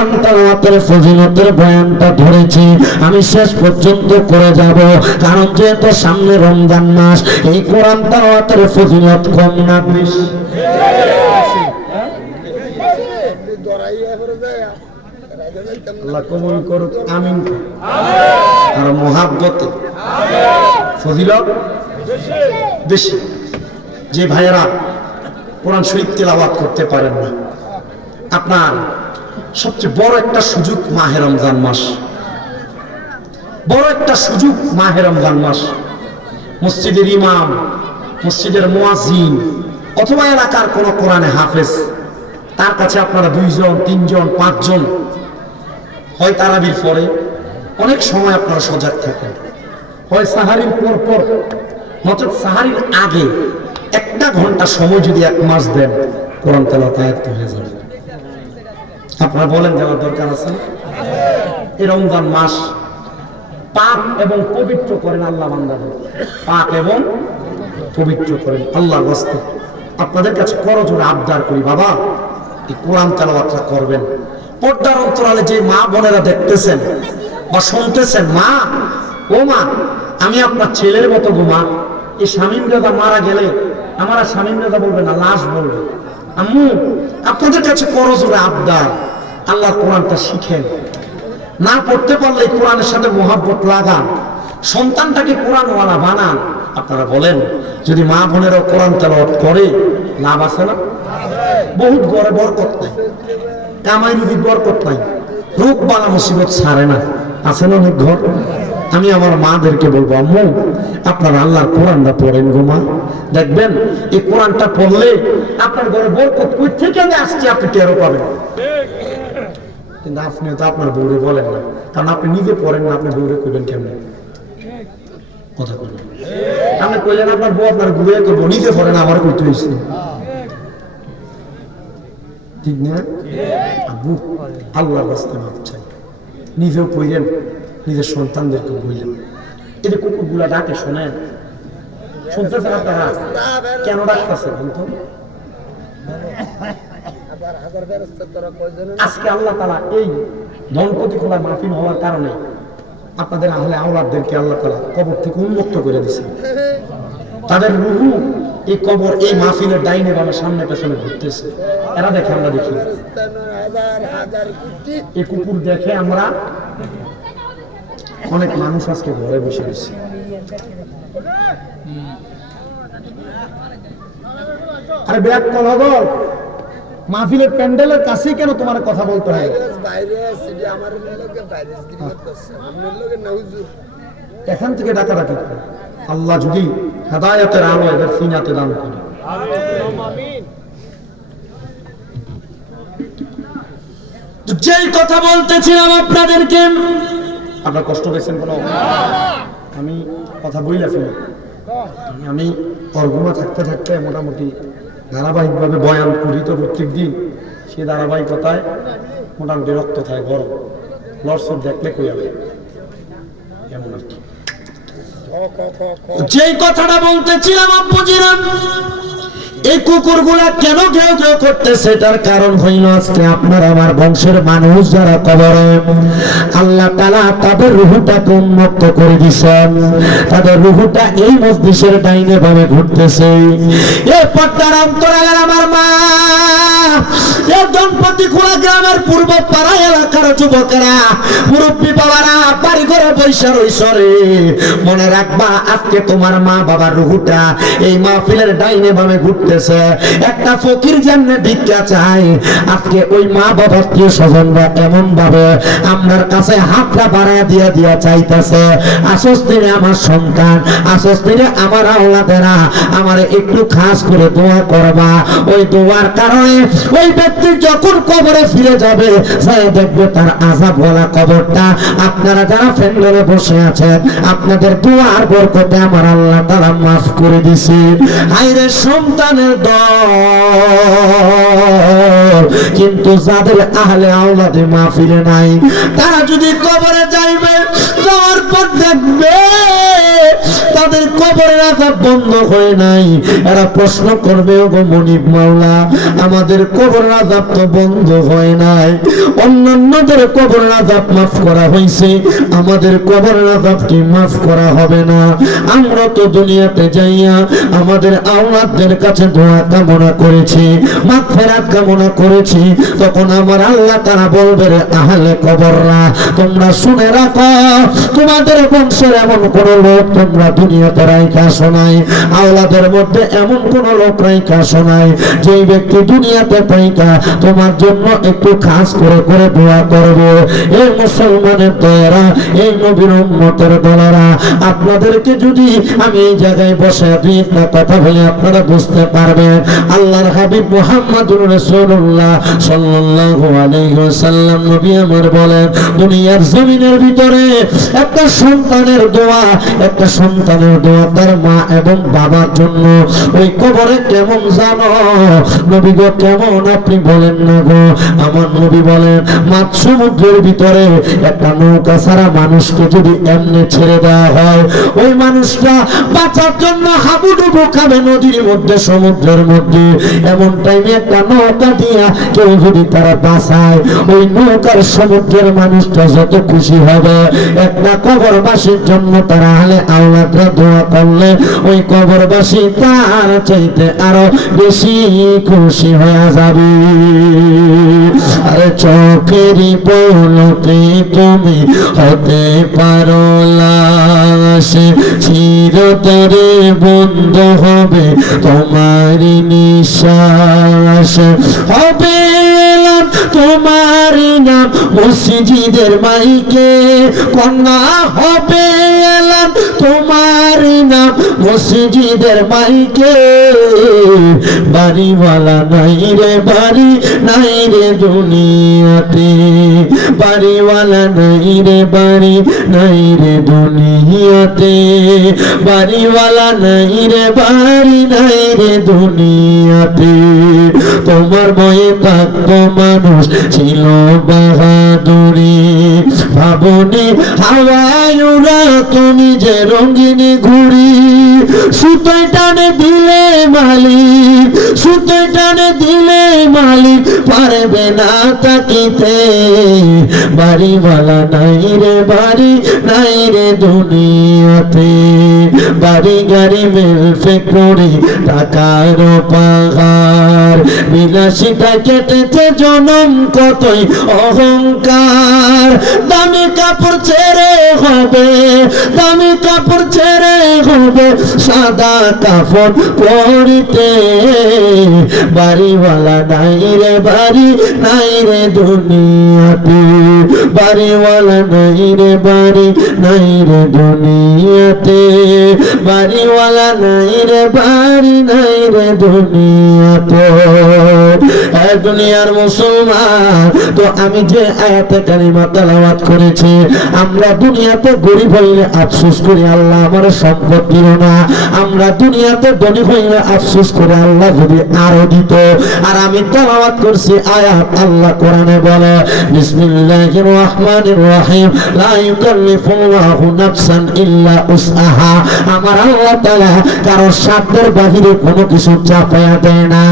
কোরআন ফজিলতের বয়ানটা ধরেছি। আমি শেষ পর্যন্ত করে যাব, কারণ যেহেতু সামনে রমজান মাস, এই কোরআন ফজিলত কম না বেশি? আল্লাহ কবুল করুক, আমিন। আর ফজিলত বেশি। যে ভাইয়েরা কোরআন শরীফ তেলাওয়াত করতে পারেন না। আপনার সবচেয়ে বড় একটা সুযোগ মাহে রমজান মাস। বড় একটা সুযোগ মাহে রমজান মাস। মসজিদের ইমাম, মসজিদের মুয়াজ্জিন, অথবা এলাকার কোন কোরআনে হাফেজ, তার কাছে আপনারা দুইজন, তিনজন, পাঁচজন, হয় তারাবির পরে অনেক সময় আপনারা সজাগ থাকেন। হয় সাহারির পর পর নচেত সাহারির আগে একটা ঘণ্টা সময় যদি এক মাস দেন, কোরআন তেলাওয়াত আয়ত্ত হয়ে যাবে। আপনারা বলেন যাওয়ার দরকার আছে? এই রমজান মাস পাক এবং পবিত্র করেন আল্লাহ বান্দাদের পাক এবং পবিত্র করেন আল্লাহর বাস্তে আপনাদের কাছে করজোরে আবদার করি, বাবা। এই কোরআন তেলাওয়াতটা করবেন। পর্দার অন্তরালে যে মা বোনেরা দেখতেছেন বা শুনতেছেন, মা, ও মা, আমি আপনার ছেলের মতো গো মা। এই স্বামীন দাদা মারা গেলে আমার আর স্বামীন দাদা বলবে না, লাশ বলবে। আম্মু, আপনাদের কাছে করজোরে আবদার। আল্লাহর কোরআনটা শিখেন। না পড়তে পারলে কোরআনের সাথে মোহাব্বত লাগান। সন্তানটাকে কোরআনওয়ালা বানান। আপনারা বলেন, যদি মা বোনেরাও কোরআন তেলাওয়াত করে, লাভ আছে না? বহুত গড়ে বরকত নাই। কামাই রুদি বরকত নাই। রোগ বালা মুসিবত ছাড়ে না। আছে না অনেক ঘর? আমি আমার মাদেরকে বলব, আম্মু, আপনার আল্লাহর কোরআনটা পড়েন গো মা। দেখবেন, এই কোরআনটা পড়লে আপনার ঘরে বরকত কই থেকে আসছি, আপনি টেরো পাবেন। কিন্তু আপনি তো আপনার বউরে বলেন না। কারণ আপনি নিজে পড়েন না, আপনি বউরে কইবেন কেমন? কথা কইবেন। আপনি কইলেন আপনার বউ আপনার গুয়ে করব, নিজে পড়েন আমার কইতে হয়েছে ঠিক না? আব্বু, আল্লাহর রাস্তায় মাপ চাই। নিজেও কইলেন, নিজের সন্তানদেরকে বললেন এই যে কুকুরগুলা ডাকে, শোনেন। শুনতেছেন আপনারা? কেন ডাকতেছে বলতো? আজকে আল্লাহ তালা এই ধনপতি খোলা মাহফিল হওয়ার কারণে আপনাদের আহলে আওলাদদেরকে আল্লাহ তালা কবর থেকে উন্মুক্ত করে তাদের রুহু এই কবর এই মাহফিলের ডাইনে বামে সামনে পেছনে ঘুরতেছে। এরা দেখে আমরা দেখি। এই কুকুর দেখে আমরা অনেক মানুষ আজকে ঘরে বসে রয়েছে। আরে ব্যাগ কলগল মাহফিলের প্যান্ডেলের কাছেই কেন তোমার কথা বলতে হয়? এখান থেকে ডাকাডাকি করে। আল্লাহ যদি হেদায়তের আলো এদের সিনাতে দান করে। যেই কথা বলতেছিলাম আপনাদেরকে আপনার কষ্ট পেয়েছেন কোনো? আমি কথা ফেলি আমি অর্গুমা থাকতে থাকতে মোটামুটি ধারাবাহিকভাবে বয়ান করি তো প্রত্যেক দিন সে ধারাবাহিকতায় মোটামুটি রক্ত থাকে, গরম। লড়সর দেখলে কই যাবে? এমন আর কি। যেই কথাটা বলতেছিলাম আব্বুজিরাম এই কুকুরগুলা কেন ঘেউ ঘেউ করতে সেটার কারণ হইল আজকে আপনার আমার বংশের মানুষ যারা কবরে, আল্লাহ তালা তাদের রুহুটাকে উন্মুক্ত করে দিছেন। তাদের রুহুটা এই মসজিদের ডাইনে ভাবে ঘুরতেছে। অন্তরালের আমার মা বাবারা মনে রাখবা, আজকে তোমার মা বাবার রুহুটা এই মাহফিলের ডাইনে বামে ঘুরতেছে একটা ফকির জানলে ভিক্ষা চাই আজকে ওই মা বাবার প্রিয় স্বজনরা এমন ভাবে আপনার কাছে হাতটা বাড়ায় দিয়া দিয়া চাইতেছে আশ্বস্তিরে আমার সন্তান আশ্বস্তিরে আমার আওলাদেরা, আমার একটু খাস করে দোয়া করবা। ওই দোয়ার কারণে ওই ব্যক্তি যখন কবরে ফিরে যাবে সে দেখবে তার আজাব বলা কবরটা। আপনারা যারা ফ্যামিলি বসে আছেন, আপনাদের দোয়ার বরকতে আমার আল্লাহ তারা মাফ করে দিছি হাইরে সন্তানের দল। কিন্তু যাদের আহলে আওলাদে মাহফিলে নাই, তারা যদি কবরে যাইবে, যাওয়ার পর দেখবে তাদের কবরের আজাব বন্ধ হয়ে নাই। এরা প্রশ্ন করবে ও গো মনিব মাওলা, আমাদের কবরের আজাব তো বন্ধ হয় নাই। অন্যান্যদের কবরের আজাব মাফ করা হয়েছে আমাদের কবরের আজাব কি মাফ করা হবে না? আমরা তো দুনিয়াতে যাইয়া আমাদের আওলাদদের কাছে দোয়া কামনা করেছি মাফ কামনা করেছি, তখন আমার আল্লাহ তারা বলবে রে আহলে কবররা তোমরা শুনে রাখো, তোমাদের বংশের এমন কোন লোক তোমরা দুনিয়াতে রাইখা শোনাই আওলাদের মধ্যে এমন কোন লোক রাইখা শোনাই যে ব্যক্তি দুনিয়াতে পাইকা তোমার জন্য একটু খাস করে করে দোয়া করবে। এই মুসলমানের দয়ারা এই নবীর উম্মতের দলেরা, আপনাদেরকে যদি আমি এই জায়গায় বসে দুই একটা কথা বলে, আপনারা বুঝতে পারবেন, আল্লাহর হাবিব মুহাম্মাদুর রাসূলুল্লাহ সাল্লাল্লাহু আলাইহি ওয়াসাল্লাম, নবী আমার বলেন, দুনিয়ার জমিনের ভিতরে একটা সন্তানের দোয়া, একটা সন্তানের দোয়া তার মা এবং বাবার জন্য। ওই কবরে কেমন জানো? নবী গো, কেমন আপনি বলেন না গো? আমার নবী বলেন, মাছ সমুদ্রের ভিতরে একটা নৌকা ছাড়া মানুষকে যদি এমনি ছেড়ে দেওয়া হয়, ওই মানুষটা বাঁচার জন্য হাবুডুবু খাবে নদীর মধ্যে, সমুদ্রের মধ্যে। এমন টাইমে একটা নৌকা দিয়া কেউ যদি তারা বাঁচায়, ওই নৌকার সমুদ্রের মানুষটা যত খুশি হবে। একটা কবরবাসীর জন্য তারা হলে আল্লাহরা দোয়া করলে, ওই কবরবাসী তার চাইতে আরও বেশি খুশি হয়ে যাবে। আরে চোখেরই পলকে তুমি হতে পারো লাশ চিরতরে বন্ধ হবে, তোমার নিঃশ্বাস হবে তোমার নাম মসজিদের মাইকে, কন্যা হবে তোমার নাম মসজিদের মাইকে। বাড়িওয়ালা নাই রে, বাড়ি নাই রে দুনিয়াতে। বাড়িওয়ালা নাই রে, বাড়ি নাই রে দুনিয়াতে। বাড়িওয়ালা নাই রে, বাড়ি নাই রে দুনিয়াতে। তোমার বয়ে থাকতো মানুষ ছিল বাহাদুরি। ভাবনি হাওয়ায় উড়া তুমি যে রঙিনী ঘুড়ি, সুতোয় টানে দিলে মালিক সুতোয় টানে দিলে মালিক পারবে না তাকিতে। বাড়িওয়ালা নাই রে, বাড়ি নাই রে দুনিয়াতে। বাড়ি গাড়ি মেল ফেক্টরি টাকার পাহাড়। বিলাসিতা কেটেছে জনম কতই অহংকার। দামি কাপড় ছেড়ে হবে, দামি কাপড় ছেড়ে হবে সাদা কাপড় পরিতে। বাড়িওয়ালা নাই রে, বাড়ি নাই রে দুনিয়াতে। বাড়িওয়ালা নাই রে, বাড়ি নাই রে দুনিয়াতে। বাড়িওয়ালা নাই রে, বাড়ি নাই রে দুনিয়াতে। দুনিয়ার মুসলমান, তো আমি যে আয়াতে কালিমা তেলাওয়াত করেছি, আমরা দুনিয়াতে গরিব হইলে আফসোস করি, আল্লাহ আমার সম্পদ দিল না। আমরা দুনিয়াতে ধনী হইলে আফসোস করে, আল্লাহ যদি আরও দিত আর আমি তেলাওয়াত করছি আয়াত আল্লাহ কোরআনে বলে, বিসমিল্লাহির রহমানির রহিম, লা ইউকাল্লিফুল্লাহু নাফসান ইল্লা উসআহা। আমার আল্লাহ তাআলা কারও সাধ্যের বাহিরে কোনো কিছু চাপায়া দেয় না।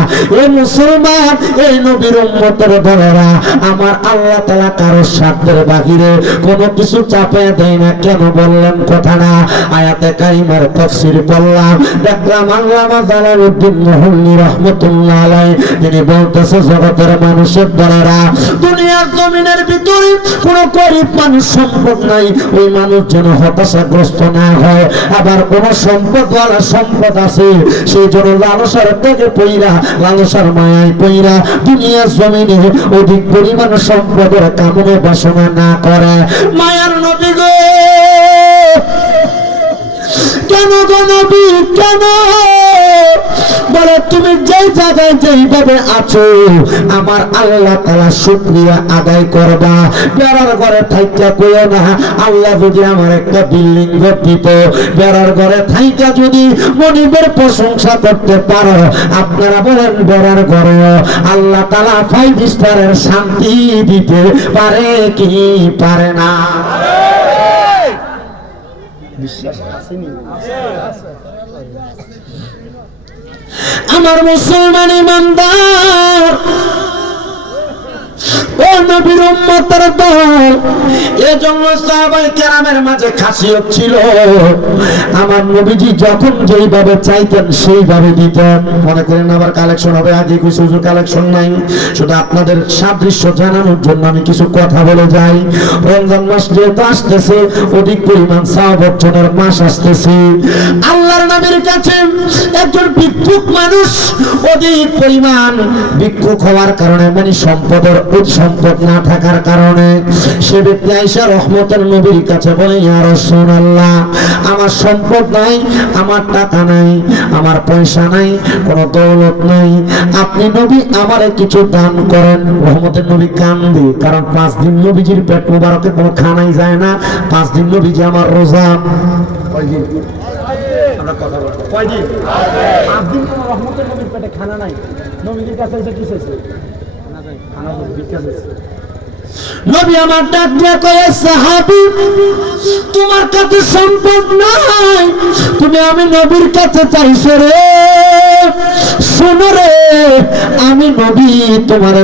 এই মুসলমান এই নবীর উম্মতের দলেরা আমার আল্লাহ তাআলা কারও সাধ্যের বাহিরে কোনো কিছু চাপায়া দেয় না। কেন বললেন কথা না আয়াতে কারিমার তাফসীর বললাম দেখলাম আল্লামা জালালউদ্দিন মুহল্লি রাহমাতুল্লাহ তিনি বলতেছে, জগতের মানুষের দুনিয়ার জমিনের ভিতরে কোনো গরিব মানুষ সম্পদ নাই। ওই মানুষ যেন হতাশাগ্রস্ত না হয়, আবার কোন সম্পদ আছে, সেই জন্য লালসার পইরা, লালসার মায়ায় পইরা দুনিয়ার জমিনে অধিক পরিমাণ সম্পদের কামনা বাসনা না করে। মায়ার নবী গো! কেন গো নবী? কেন? বলে, তুমি যেই জায়গায় যেইভাবে আছো, আমার আল্লাহ তালা শুক্রিয়া আদায় করবা। বেড়ার ঘরে থাইকা কইও না, আল্লাহ যদি আমার একটা বিল্ডিং ঘর দিত, বেড়ার ঘরে থাইকা যদি মনিবের প্রশংসা করতে পারো, আপনারা বলেন বেড়ার ঘরে আল্লাহ তালা ফাইভ স্টারের শান্তি দিতে পারে কি পারে না? বিশ্বাস আসেনি আমার মুসলমান ইমানদার আমার যখন যেইভাবে চাইতেন, সেইভাবে দিতেন। কালেকশন হবে, আগে কিছু কালেকশন নাই? আপনাদের সাদৃশ্য জানানোর জন্য আমি কিছু কথা বলে যাই। রমজান মাস যেহেতু আসতেছে, অধিক পরিমাণ সাহাবর্জনের মাস আসতেছে। আল্লাহর নবীর কাছে একজন ভিক্ষুক মানুষ অধিক পরিমাণ ভিক্ষুক হওয়ার কারণে মানে সম্পদের উৎস সম্পদ না থাকার কারণে সে ব্যক্তি আইসা রহমতের নবীর কাছে বলে, ইয়া রাসূলুল্লাহ, আমার সম্পদ নাই, আমার টাকা নাই, আমার পয়সা নাই, কোনো দৌলত নাই। আপনি নবী, আমারে কিছু দান করেন। রহমতের নবী কান্দে কারণ পাঁচ দিন নবীজির পেট মোবারকে কোনো খানাই যায় না। পাঁচ দিন নবীজি আমার রোজা। বলব কয়দিন? পাঁচ দিন রহমতের নবীর পেটে খানা নাই। নবীজির কাছে এসে কি চাইছে খানা চাইছে, ভিক্ষা চাইছে। নবী আমার ডাক দিয়া কয়ে, সাহাবি, তোমার কাছে সম্পদ নাই। তুমি আমি নবীর কাছে চাইছো রে। রে, আমি নবী তোমার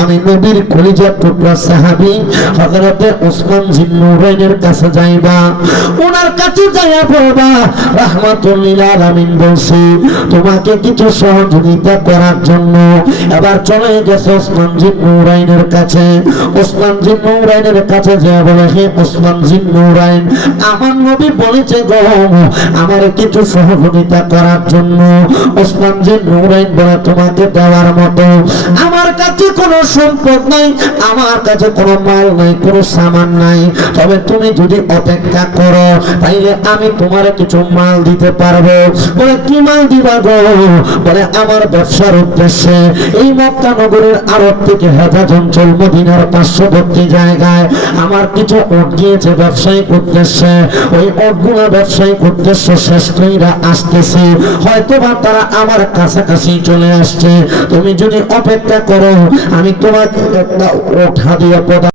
আমি নবীর টুকরা সাহাবি, হযরতে ওসমান কাছে যাইবা। ওনার কাছে যাইয়া আলামিন বলছি, তোমাকে কিছু সহযোগিতা করার জন্য এবার চলে গেছে ওসমান জিন্নুরাইনের কাছে। ওসমান জিন্নুরাইনের কাছে যে বলে, হে ওসমান জিন্নুরাইন, আমার নবী বলেছে গো, আমার কিছু সহযোগিতা করার জন্য। ওসমান জিন্নুরাইন বলে তোমাকে দেওয়ার মতো, আমার কাছে কোনো সম্পদ নাই, আমার কাছে কোনো মাল নাই, কোনো সামান নাই। তবে তুমি যদি অপেক্ষা করো, তাইলে আমি তোমার কিছু মাল দিতে পারব। বলে, কি মাল দিবা গো? বলে, আমার ব্যবসার উদ্দেশ্যে এই মক্কা নগরের আরব থেকে হেজাজ অঞ্চল, মদিনার পার্শ্ববর্তী জায়গায় আমার কিছু ওট গিয়েছে ব্যবসায়িক উদ্দেশ্যে। ওই ওটগুলো ব্যবসায়িক উদ্দেশ্য শেষ কইরা আসতেছে। হয়তো বা তারা আমার কাছাকাছি চলে আসছে। তুমি যদি অপেক্ষা করো আমি তোমাকে একটা ওঠা দিয়ে প্রদান